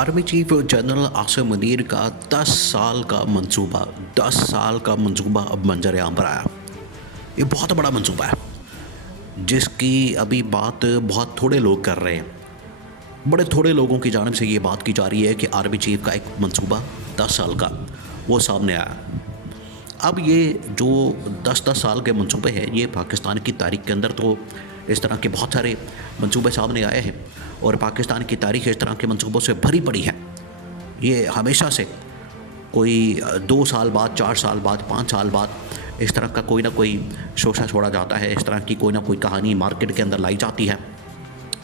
Army chief general Asim Munir का 10 साल का मंसूबा 10 साल का मंसूबा अब मंजर आम पर आया। ये बहुत बड़ा मंसूबा है जिसकी अभी बात बहुत थोड़े लोग कर रहे हैं। बड़े थोड़े लोगों की जानिब से ये बात की जा रही है कि आर्मी चीफ का एक मंसूबा 10 साल का वो सामने आया। अब ये जो 10-10 साल के मंसूबे हैं, ये पाकिस्तान की तारीख के अंदर तो इस तरह के बहुत सारे मंसूबे सामने आए हैं और पाकिस्तान की तारीख इस तरह के मंसूबों से भरी पड़ी है। ये हमेशा से कोई 2 साल बाद, 4 साल बाद, 5 साल बाद इस तरह का कोई ना कोई शोशा छोड़ा जाता है। इस तरह की कोई ना कोई कहानी मार्केट के अंदर लाई जाती है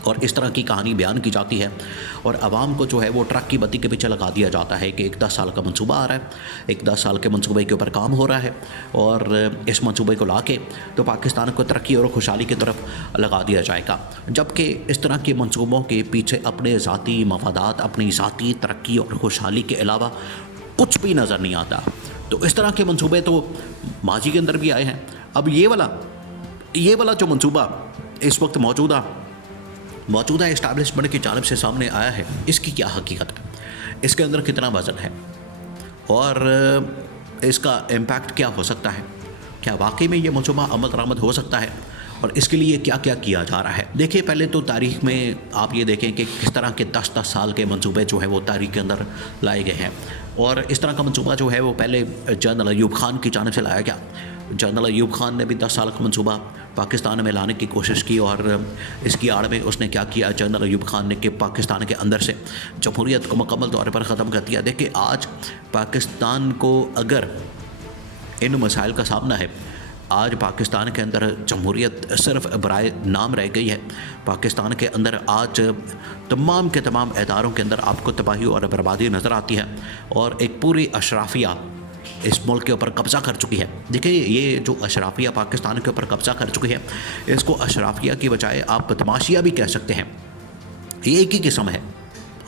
और इस तरह की कहानी बयान की जाती है और आवाम को जो है वो ट्रक की बत्ती के पीछे लगा दिया जाता है कि एक 10 साल का मंसूबा आ रहा है, एक 10 साल के मंसूबे के ऊपर काम हो रहा है और इस मंसूबे को ला के तो पाकिस्तान को तरक्की और खुशहाली की तरफ लगा दिया जाएगा। जबकि इस तरह के मंसूबों के पीछे अपने ज़ाती मफादात, अपनी ज़ाती तरक्की और खुशहाली के अलावा कुछ भी नज़र नहीं आता। तो इस तरह के मंसूबे तो माजी के अंदर भी आए हैं। अब ये वाला जो मंसूबा इस वक्त मौजूदा इस्टेब्लिशमेंट की जानिब से सामने आया है, इसकी क्या हकीकत है, इसके अंदर कितना वज़न है और इसका इम्पैक्ट क्या हो सकता है, क्या वाकई में ये मंसूबा अमल दरामद हो सकता है और इसके लिए क्या क्या किया जा रहा है। देखिए, पहले तो तारीख़ में आप ये देखें कि किस तरह के 10-10 साल के मंसूबे जो है वो तारीख़ के अंदर लाए गए हैं और इस तरह का मंसूबा जो है वो पहले जनरल अयूब खान की जानिब से लाया गया। जनरल अयूब खान ने भी 10 साल का मंसूबा पाकिस्तान में लाने की कोशिश की और इसकी आड़ में उसने क्या किया, जनरल अयूब खान ने कि पाकिस्तान के अंदर से जमहूरियत को मुकम्मल तौर पर ख़त्म कर दिया। देखिए, आज पाकिस्तान को अगर इन मसाइल का सामना है, आज पाकिस्तान के अंदर जमहूरियत सिर्फ बराए नाम रह गई है। पाकिस्तान के अंदर आज तमाम के तमाम इदारों के अंदर आपको तबाही और बर्बादी नज़र आती है और एक पूरी अशराफिया इस मुल्क के ऊपर कब्ज़ा कर चुकी है। देखिए, ये जो अशराफिया पाकिस्तान के ऊपर कब्ज़ा कर चुकी है, इसको अशराफिया की बजाय आप बदमाशिया भी कह सकते हैं। ये एक ही किस्म है।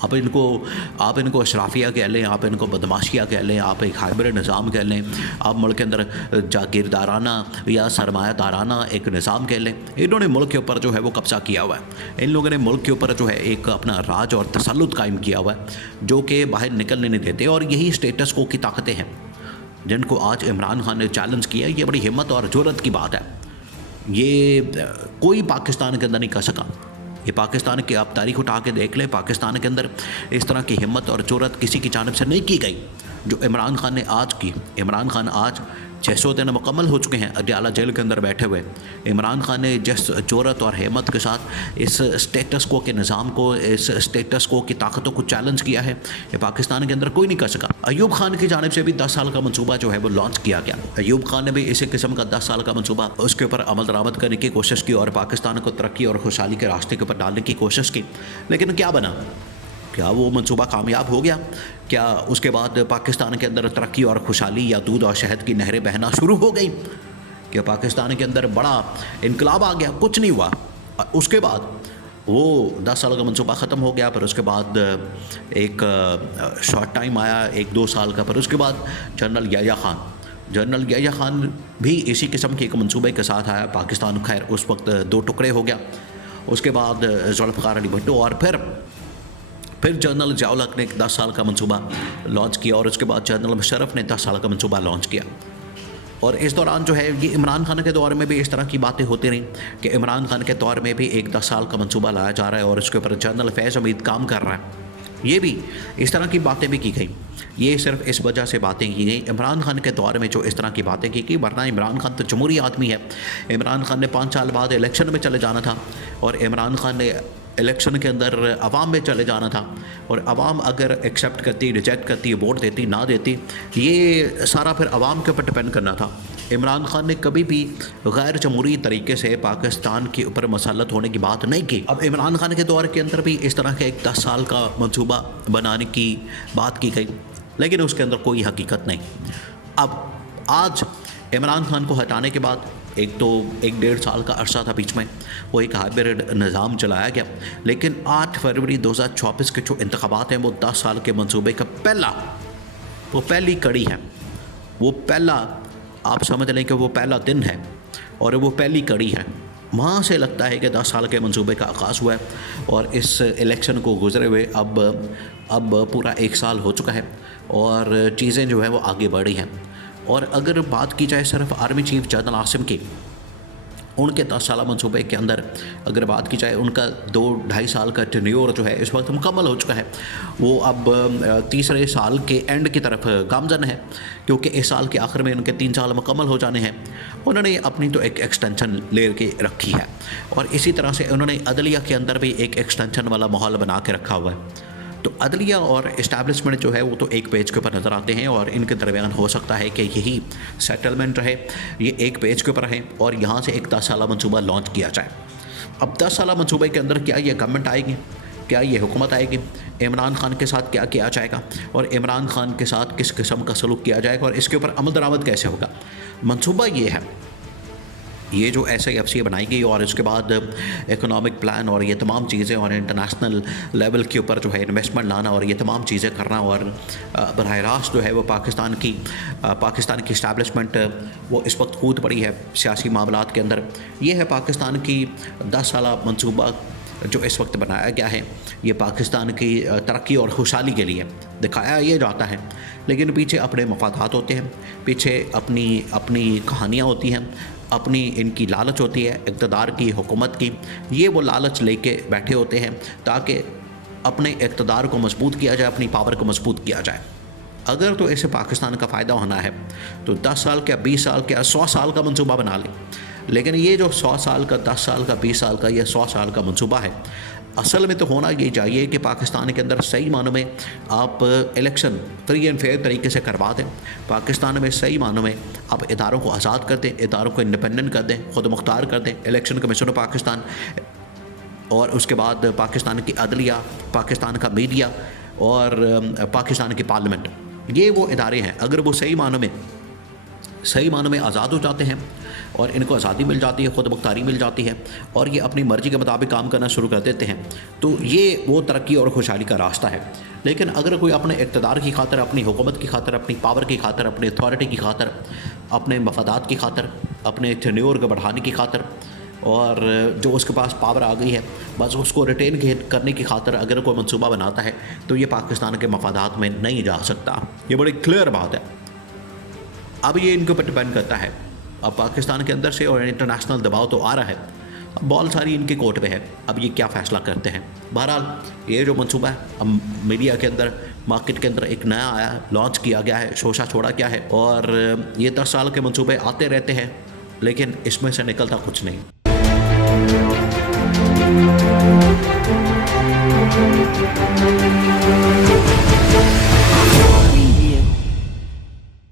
आप इनको अशराफिया कह लें, आप इनको बदमाशिया कह लें, आप एक हाइब्रिड निज़ाम कह लें, आप मुल्क के अंदर जागीरदाराना या सरमायादाराना एक निज़ाम कह लें। इन्होंने मुल्क के ऊपर जो है वो कब्ज़ा किया हुआ है। इन लोगों ने मुल्क के ऊपर जो है एक अपना राज और तसल्लुत कायम किया हुआ है जो कि बाहर निकलने नहीं देते और यही स्टेटस को की ताकतें हैं जिनको आज इमरान खान ने चैलेंज किया। ये बड़ी हिम्मत और जुर्रत की बात है। ये कोई पाकिस्तान के अंदर नहीं कर सका। ये पाकिस्तान की आप तारीख उठा के देख लें, पाकिस्तान के अंदर इस तरह की हिम्मत और जुर्रत किसी की जानिब से नहीं की गई जो इमरान खान ने आज की। इमरान खान आज 600 दिन मुकम्मल हो चुके हैं अडयाला जेल के अंदर बैठे हुए। इमरान खान ने जिस जुर्रत और हिम्मत के साथ इस स्टेटस को के निज़ाम को, इस स्टेटस को की ताकतों को चैलेंज किया है, ये पाकिस्तान के अंदर कोई नहीं कर सका। अयूब खान की जानिब से भी 10 साल का मंसूबा जो है वो लॉन्च किया गया। अयूब खान ने भी इसी किस्म का 10 साल का मंसूबा उसके ऊपर अमल दरामद करने की कोशिश की और पाकिस्तान को तरक्की और खुशहाली के रास्ते के ऊपर डालने की कोशिश की। लेकिन क्या बना? क्या वो मंसूबा कामयाब हो गया? क्या उसके बाद पाकिस्तान के अंदर तरक्की और खुशहाली या दूध और शहद की नहरें बहना शुरू हो गई? क्या पाकिस्तान के अंदर बड़ा इनकलाब आ गया? कुछ नहीं हुआ। उसके बाद वो 10 साल का मंसूबा ख़त्म हो गया। पर उसके बाद एक शॉर्ट टाइम आया 1-2 साल का। पर उसके बाद जनरल याह्या खान भी इसी किस्म के एक मंसूबे के साथ आया। पाकिस्तान खैर उस वक्त 2 टुकड़े हो गया। उसके बाद जुल्फ़िकार अली भुट्टो और फिर जनरल ज़ियाउल हक़ ने एक 10 साल का मंसूबा लॉन्च किया और उसके बाद जनरल मुशर्रफ ने 10 साल का मंसूबा लॉन्च किया। और इस दौरान जो है ये इमरान खान के दौर में भी इस तरह की बातें होती रहीं कि इमरान खान के दौर में भी एक 10 साल का मंसूबा लाया जा रहा है और उसके ऊपर जनरल फैज़ हमीद काम कर रहा है। ये भी इस तरह की बातें भी की गई। ये सिर्फ इस वजह से बातें की गई इमरान खान के दौर में जो इस तरह की बातें की, वरना इमरान खान तो जमहूरी आदमी है। इमरान खान ने 5 साल बाद इलेक्शन में चले जाना था और इमरान खान ने इलेक्शन के अंदर अवाम में चले जाना था और अवाम अगर एक्सेप्ट करती, रिजेक्ट करती, वोट देती, ना देती, ये सारा फिर अवाम के ऊपर डिपेंड करना था। इमरान खान ने कभी भी गैर जमहूरी तरीके से पाकिस्तान के ऊपर मसलत होने की बात नहीं की। अब इमरान खान के दौर के अंदर भी इस तरह के एक 10 साल का मंसूबा बनाने की बात की गई, लेकिन उसके अंदर कोई हकीकत नहीं। अब आज इमरान खान को हटाने के बाद एक 1-1.5 साल का अरसा था बीच में, वो एक हाइब्रिड निज़ाम चलाया गया। लेकिन 8 फरवरी 2024 के जो इंतखाबात हैं वो 10 साल के मंसूबे का पहली कड़ी है। वो पहला, आप समझ लें कि वो पहला दिन है और वो पहली कड़ी है। वहाँ से लगता है कि 10 साल के मंसूबे का आगाज़ हुआ है और इस इलेक्शन को गुजरे हुए अब अब पूरा 1 साल हो चुका है और चीज़ें जो है वो आगे बढ़ी हैं। और अगर बात की जाए सिर्फ आर्मी चीफ जनरल आसिम की, उनके 10 साला मंसूबे के अंदर अगर बात की जाए, उनका 2-2.5 साल का टेन्योर जो है इस वक्त मुकम्मल हो चुका है। वो अब तीसरे साल के एंड की तरफ गामजन है, क्योंकि इस साल के आखिर में उनके 3 साल मुकम्मल हो जाने हैं। उन्होंने अपनी तो एक एक्सटेंशन ले के रखी है और इसी तरह से उन्होंने अदलिया के अंदर भी एक एक्सटेंशन वाला माहौल बना के रखा हुआ है। तो अदलिया और इस्टेब्लिशमेंट जो है वो तो एक पेज के ऊपर नज़र आते हैं और इनके दरमियान हो सकता है कि यही सेटलमेंट रहे, ये एक पेज के ऊपर रहे और यहाँ से एक 10 साला मनसूबा लॉन्च किया जाए। अब 10 साला मनसूबे के अंदर क्या ये गवर्नमेंट आएगी, क्या ये हुकूमत आएगी, इमरान खान के साथ क्या किया जाएगा और इमरान खान के साथ किस किस्म का सलूक किया जाएगा और इसके ऊपर अमल दरामद कैसे होगा। मनसूबा ये है, ये जो SIFC बनाई गई और इसके बाद इकोनॉमिक प्लान और ये तमाम चीज़ें और इंटरनेशनल लेवल के ऊपर जो है इन्वेस्टमेंट लाना और ये तमाम चीज़ें करना और बरह रास्त जो है वो पाकिस्तान की इस्टेब्लिशमेंट वो इस वक्त कूद पड़ी है सियासी मामलात के अंदर। ये है पाकिस्तान की 10 साला मंसूबा जो इस वक्त बनाया गया है। ये पाकिस्तान की तरक्की और खुशहाली के लिए दिखाया ये जाता है, लेकिन पीछे अपने मफादात होते हैं, पीछे अपनी कहानियाँ होती हैं, अपनी इनकी लालच होती है इक़्तिदार की, हुकूमत की। ये वो लालच लेके बैठे होते हैं ताकि अपने इक़्तिदार को मजबूत किया जाए, अपनी पावर को मजबूत किया जाए। अगर तो इसे पाकिस्तान का फ़ायदा होना है तो 10 साल क्या 20 साल क्या 100 साल का मंसूबा बना लें। लेकिन ये जो 100 साल का, 10 साल का, 20 साल का, ये 100 साल का मंसूबा है, असल में तो होना ये चाहिए कि पाकिस्तान के अंदर सही मानों में आप इलेक्शन फ्री एंड फेयर तरीके से करवा दें। पाकिस्तान में सही मानों में आप इदारों को आज़ाद कर दें, इदारों को इंडिपेंडेंट कर दें, ख़ुद मुख्तार कर दें। इलेक्शन कमीशन ऑफ पाकिस्तान और उसके बाद पाकिस्तान की अदलिया, पाकिस्तान का मीडिया और पाकिस्तान की पार्लियामेंट, ये वो इदारे हैं। अगर वो सही मानों में आज़ाद हो जाते हैं और इनको आज़ादी मिल जाती है, ख़ुद मुख्तारी मिल जाती है और ये अपनी मर्ज़ी के मुताबिक काम करना शुरू कर देते हैं, तो ये वो तरक्की और खुशहाली का रास्ता है। लेकिन अगर कोई अपने इक़्तिदार की खातर, अपनी हुकूमत की खातर, अपनी पावर की खातर, अपनी अथॉरिटी की खातर, अपने मफादात की खातर, अपने टेन्योर को बढ़ाने की खातर और जो उसके पास पावर आ गई है बस उसको रिटेन करने की खातर अगर कोई मंसूबा बनाता है तो ये पाकिस्तान के मफादात में नहीं जा सकता। ये बड़ी क्लियर बात है। अब ये इनके ऊपर डिपेंड करता है, अब पाकिस्तान के अंदर से और इंटरनेशनल दबाव तो आ रहा है, अब बॉल सारी इनके कोर्ट पे है, अब ये क्या फ़ैसला करते हैं। बहरहाल ये जो मंसूबा है अब मीडिया के अंदर, मार्केट के अंदर एक नया आया, लॉन्च किया गया है, शोशा छोड़ा गया है और ये 10 साल के मंसूबे आते रहते हैं लेकिन इसमें से निकलता कुछ नहीं।